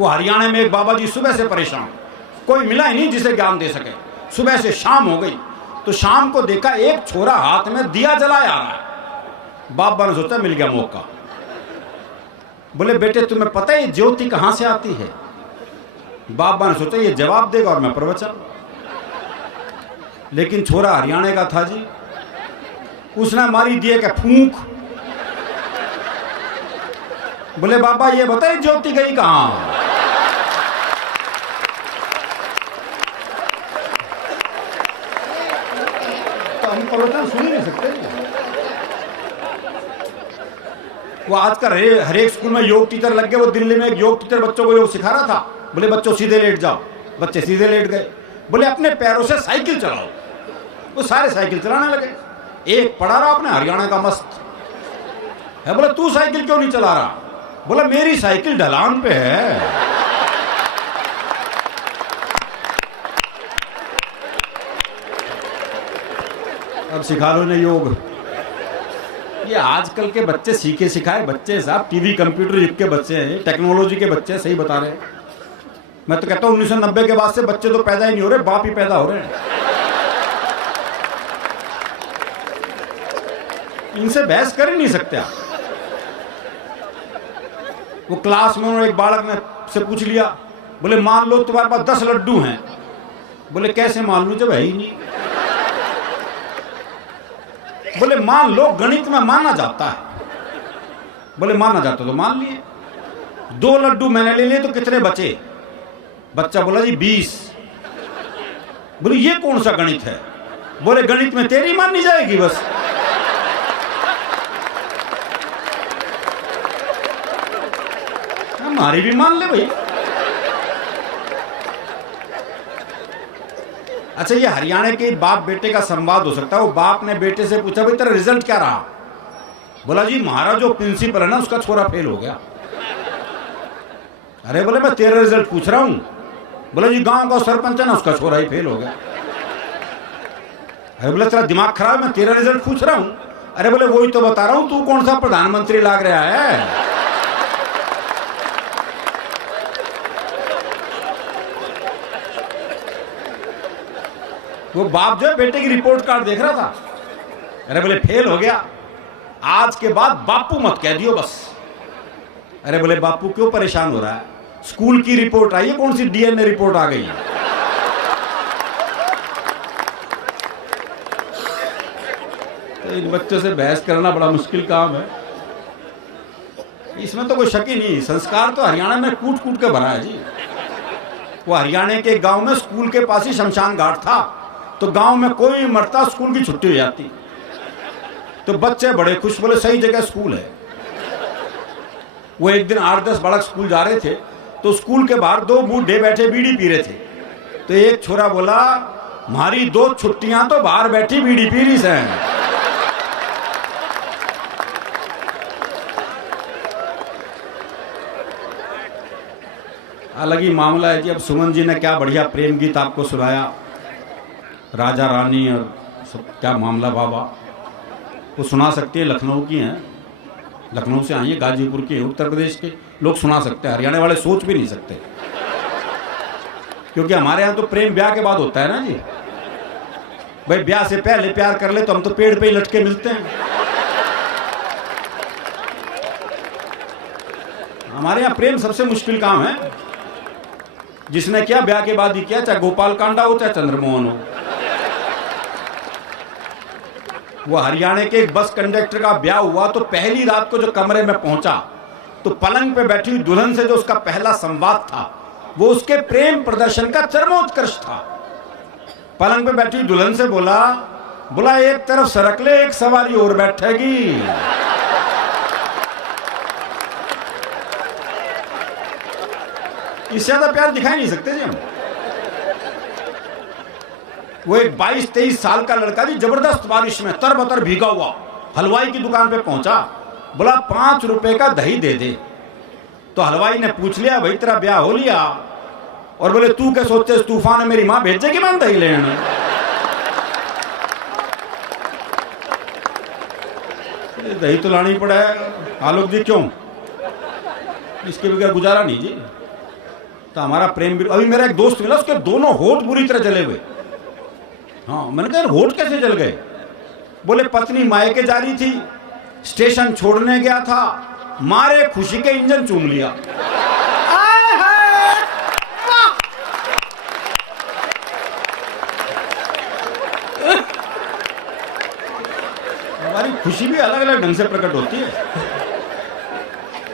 वो हरियाणा में एक बाबा जी सुबह से परेशान, कोई मिला ही नहीं जिसे ज्ञान दे सके। सुबह से शाम हो गई तो शाम को देखा एक छोरा हाथ में दिया जलाया आ रहा है। बाबा ने सोचा मिल गया मौका। बोले बेटे तुम्हें पता है ये ज्योति कहां से आती है? बाबा ने सोचा ये जवाब देगा और मैं प्रवचन। लेकिन छोरा हरियाणा का था जी, उसने मारी दिए का फूंक। बोले बाबा ये बताइए ज्योति गई कहां? तो हम प्रवचन सुन नहीं सकते। वो आजकल हर एक स्कूल में योग टीचर लग गए। वो दिल्ली में एक योग टीचर बच्चों को योग सिखा रहा था। बोले बच्चों सीधे लेट जाओ, बच्चे सीधे लेट गए। बोले अपने पैरों से साइकिल चलाओ, वो सारे साइकिल चलाने लगे। एक पढ़ा रहा अपने हरियाणा का मस्त है। बोले तू साइकिल क्यों नहीं चला रहा? बोला मेरी साइकिल ढलान पे है। अब सिखा लो ने योग। ये आजकल के बच्चे सीखे सिखाए बच्चे साहब, टीवी कंप्यूटर युग के बच्चे हैं, टेक्नोलॉजी के बच्चे, सही बता रहे हैं। मैं तो कहता हूं 1990 के बाद से बच्चे तो पैदा ही नहीं हो रहे, बाप ही पैदा हो रहे हैं। इनसे बहस कर ही नहीं सकते आप। वो क्लास में एक बालक ने से पूछ लिया, बोले मान लो तुम्हारे पास 10 लड्डू हैं। बोले कैसे मान लो जब है ही नहीं। बोले मान लो गणित में माना जाता है। बोले माना जाता तो मान लिए। 2 लड्डू मैंने ले लिए तो कितने बचे? बच्चा बोला जी 20। बोले ये कौन सा गणित है? बोले गणित में तेरी माननी जाएगी बस। हमारी भी मान ले भाई। अच्छा ये हरियाणा के बाप बेटे का संवाद हो सकता है। वो बाप ने बेटे से पूछा भाई तेरा रिजल्ट क्या रहा? बोला जी हमारा जो प्रिंसिपल है ना उसका छोरा फेल हो गया। अरे बोले मैं तेरा रिजल्ट पूछ रहा हूं। बोला जी गांव का सरपंच है ना उसका छोरा ही फेल हो गया। अरे बोले तेरा दिमाग खराब, मैं तेरा रिजल्ट पूछ रहा हूं। अरे बोले वही तो बता रहा हूं, तू कौन सा प्रधानमंत्री लाग रहा है? वो बाप जो है बेटे की रिपोर्ट कार्ड देख रहा था। अरे बोले फेल हो गया, आज के बाद बापू मत कह दियो बस। अरे बोले बापू क्यों परेशान हो रहा है? स्कूल की रिपोर्ट आई है, कौन सी डीएनए रिपोर्ट आ गई है? तो इन बच्चों से बहस करना बड़ा मुश्किल काम है। इसमें तो कोई शक ही नहीं। संस्कार तो हरियाणा में कूट कूट के भरा है जी। वो हरियाणा के गांव में स्कूल के पास ही शमशान घाट था, तो गांव में कोई मरता स्कूल की छुट्टी हो जाती तो बच्चे बड़े खुश, बोले सही जगह स्कूल है। वो एक दिन 8-10 बालक स्कूल जा रहे थे तो स्कूल के बाहर 2 बूढ़े बैठे बीड़ी पी रहे थे। तो एक छोरा बोला हमारी 2 छुट्टियां तो बाहर बैठी बीड़ी पी रही से। अलग ही मामला है जी। अब सुमन जी ने क्या बढ़िया प्रेम गीत आपको सुनाया, राजा रानी और सब, क्या मामला बाबा। वो सुना सकते हैं, लखनऊ की हैं, लखनऊ से आई है, गाजीपुर के, उत्तर प्रदेश के लोग सुना सकते हैं। हरियाणा वाले सोच भी नहीं सकते, क्योंकि हमारे यहाँ तो प्रेम ब्याह के बाद होता है ना जी। भाई ब्याह से पहले प्यार कर ले तो हम तो पेड़ पे ही लटके मिलते हैं। हमारे यहाँ प्रेम सबसे मुश्किल काम है। जिसने किया ब्याह के बाद ही किया, चाहे गोपाल कांडा हो चाहे चंद्रमोहन हो। वो हरियाणा के एक बस कंडक्टर का ब्याह हुआ तो पहली रात को जो कमरे में पहुंचा तो पलंग पे बैठी हुई दुल्हन से जो उसका पहला संवाद था वो उसके प्रेम प्रदर्शन का चरमोत्कर्ष था। पलंग पे बैठी हुई दुल्हन से बोला एक तरफ सरक ले, एक सवारी और बैठेगी। इससे ज्यादा प्यार दिखाई नहीं सकते जी हम। वो एक 22-23 साल का लड़का जी जबरदस्त बारिश में तरबतर भीगा हुआ हलवाई की दुकान पे पहुंचा। बोला 5 रुपए का दही दे दे। तो हलवाई ने पूछ लिया भाई तेरा ब्याह हो लिया? और बोले तू क्या सोचते तूफान है मेरी मां भेजेगी मैं दही लेने? दही तो लानी पड़ा है। आलोक जी क्यों? इसके बगैर गुजारा नहीं जी। तो हमारा प्रेम भी। अभी मेरा एक दोस्त मिला, उसके दोनों होठ बुरी तरह जले हुए। हाँ, मैंने कहा होठ कैसे जल गए? बोले पत्नी मायके जा रही थी, स्टेशन छोड़ने गया था, मारे खुशी के इंजन चूम लिया। हमारी खुशी भी अलग अलग ढंग से प्रकट होती है।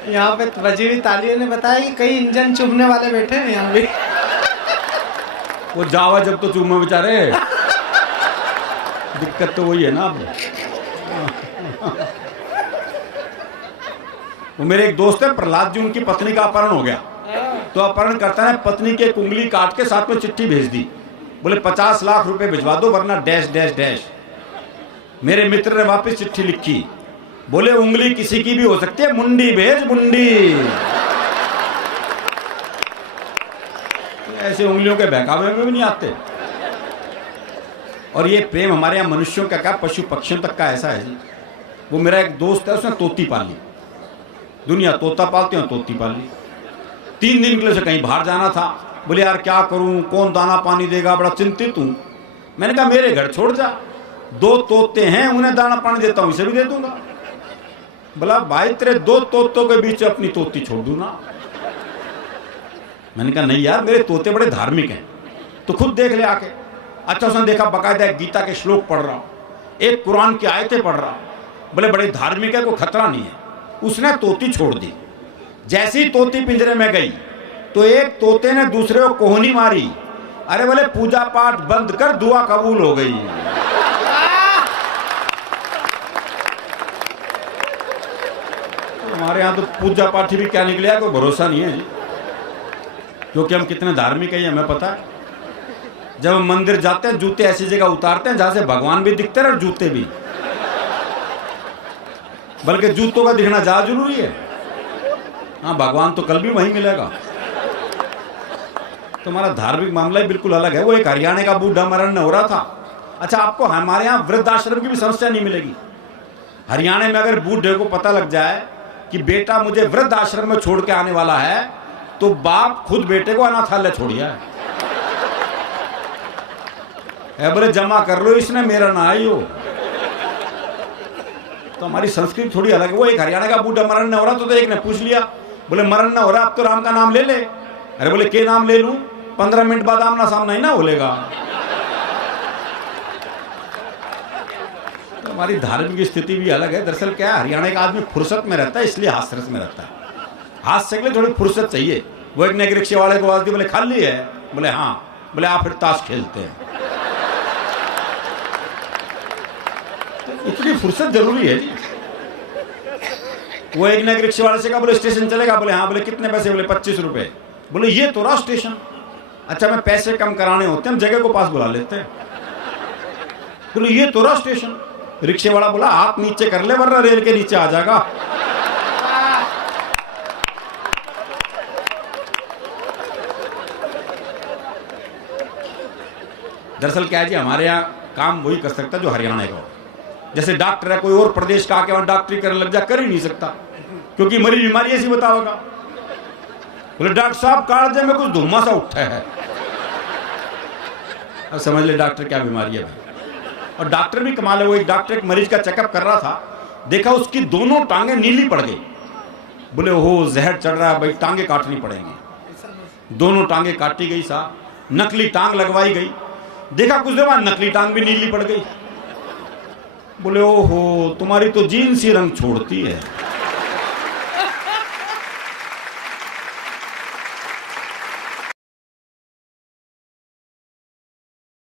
यहाँ पे वजीरी तालिया ने बताया कि कई इंजन चुभने वाले बैठे हैं यहाँ भी। वो जावा जब तो चूमे बेचारे, दिक्कत तो वही है ना। अब वो मेरे एक दोस्त है प्रहलाद जी, उनकी पत्नी का अपहरण हो गया। तो अपहरण करता है, पत्नी की एक उंगली काट के साथ में चिट्ठी भेज दी। बोले 50 लाख रुपए भिजवा दो वरना डैश डैश डैश। मेरे मित्र ने वापस चिट्ठी लिखी, बोले उंगली किसी की भी हो सकती है, मुंडी भेज मुंडी। ऐसे उंगलियों के बहकावे में भी नहीं आते। और ये प्रेम हमारे यहाँ मनुष्यों का क्या, पशु पक्षियों तक का ऐसा है जी। वो मेरा एक दोस्त है, उसने तोती पाली। दुनिया तोता पालती है, तोती पाली। 3 दिन के लिए से कहीं बाहर जाना था। बोले यार क्या करूं, कौन दाना पानी देगा, बड़ा चिंतित हूं। मैंने कहा मेरे घर छोड़ जा, 2 तोते हैं, उन्हें दाना पानी देता हूं, इसे भी दे दूंगा। बोला भाई तेरे 2 तोतों के बीच अपनी तोती छोड़ दूं ना। मैंने कहा नहीं यार, मेरे तोते बड़े धार्मिक हैं, तो खुद देख ले आके। अच्छा, उसने देखा बकायदा एक गीता के श्लोक पढ़ रहा, एक कुरान की आयतें पढ़ रहा। बोले बड़े धार्मिक है, कोई खतरा नहीं है। उसने तोती छोड़ दी। जैसी तोती पिंजरे में गई तो एक तोते ने दूसरे को कोहनी मारी। अरे बोले पूजा पाठ बंद कर, दुआ कबूल हो गई। हमारे यहाँ तो पूजा पाठी भी क्या निकले, कोई भरोसा नहीं है जी। क्योंकि हम कितने धार्मिक हैं हमें पता है। जब हम मंदिर जाते हैं, जूते ऐसी जगह उतारते हैं जहां से भगवान भी दिखते हैं और जूते भी। बल्कि जूतों का दिखना ज्यादा जरूरी है। हाँ, भगवान तो कल भी वहीं मिलेगा। तो हमारा धार्मिक मामला ही बिल्कुल अलग है। वो एक हरियाणा का बूढ़ा मरण हो रहा था। अच्छा, आपको हमारे यहाँ वृद्धाश्रम की भी समस्या नहीं मिलेगी। हरियाणा में अगर बूढ़े को पता लग जाए कि बेटा मुझे वृद्धाश्रम में छोड़ के आने वाला है, तो बाप खुद बेटे को अनाथालय छोड़िया है। बोले जमा कर लो, इसने मेरा ना आई हो। तो हमारी संस्कृति थोड़ी अलग है। वो एक हरियाणा का बूढ़ा मरण न हो रहा, तो एक ने पूछ लिया, बोले मरण न हो रहा, अब तो राम का नाम ले ले। अरे बोले के नाम ले लूं? 15 मिनट बाद आमना सामना ही ना बोलेगा। तो हमारी धार्मिक स्थिति भी अलग है। दरअसल क्या है, हरियाणा का आदमी फुर्सत में रहता है, इसलिए हास्यरस में रहता है। हास्य के लिए थोड़ी फुर्सत चाहिए। वो एक ने रिक्शे वाले को आवाज दी, बोले खाली है? बोले हाँ। बोले आप फिर ताश खेलते हैं। इतनी फुर्सत जरूरी है जी। वो एक ने रिक्शे वाले से कहा, बोले स्टेशन चलेगा? बोले हाँ। बोले कितने पैसे? बोले 25 रुपए। बोले ये तो रहा स्टेशन। अच्छा, मैं पैसे कम कराने होते हैं, हम जगह को पास बुला लेते हैं। बोले ये तो रहा स्टेशन। रिक्शे वाला बोला हाथ नीचे कर ले वरना रेल के नीचे आ जाएगा। दरअसल क्या है जी, हमारे यहाँ काम वही कर सकता है जो हरियाणा का हो। जैसे डॉक्टर है, कोई और प्रदेश का आके वहां डॉक्टरी करने लग जा, कर ही नहीं सकता, क्योंकि मरी बीमारी ऐसी बताओगा। बोले डॉक्टर साहब कालजे में कुछ धुआं सा उठा है। अब समझ ले डॉक्टर क्या बीमारी है भाई। और डॉक्टर भी कमाल है। वो एक डॉक्टर एक मरीज का चेकअप कर रहा था, देखा उसकी दोनों टांगे नीली पड़ गई। बोले हो जहर चढ़ रहा है भाई, टांगे काटनी पड़ेंगी। दोनों टांगे काटी गई सा, नकली टांग लगवाई गई। देखा कुछ देर बाद नकली टांग भी नीली पड़ गई। बोले ओहो, तुम्हारी तो जीन्स ही रंग छोड़ती है।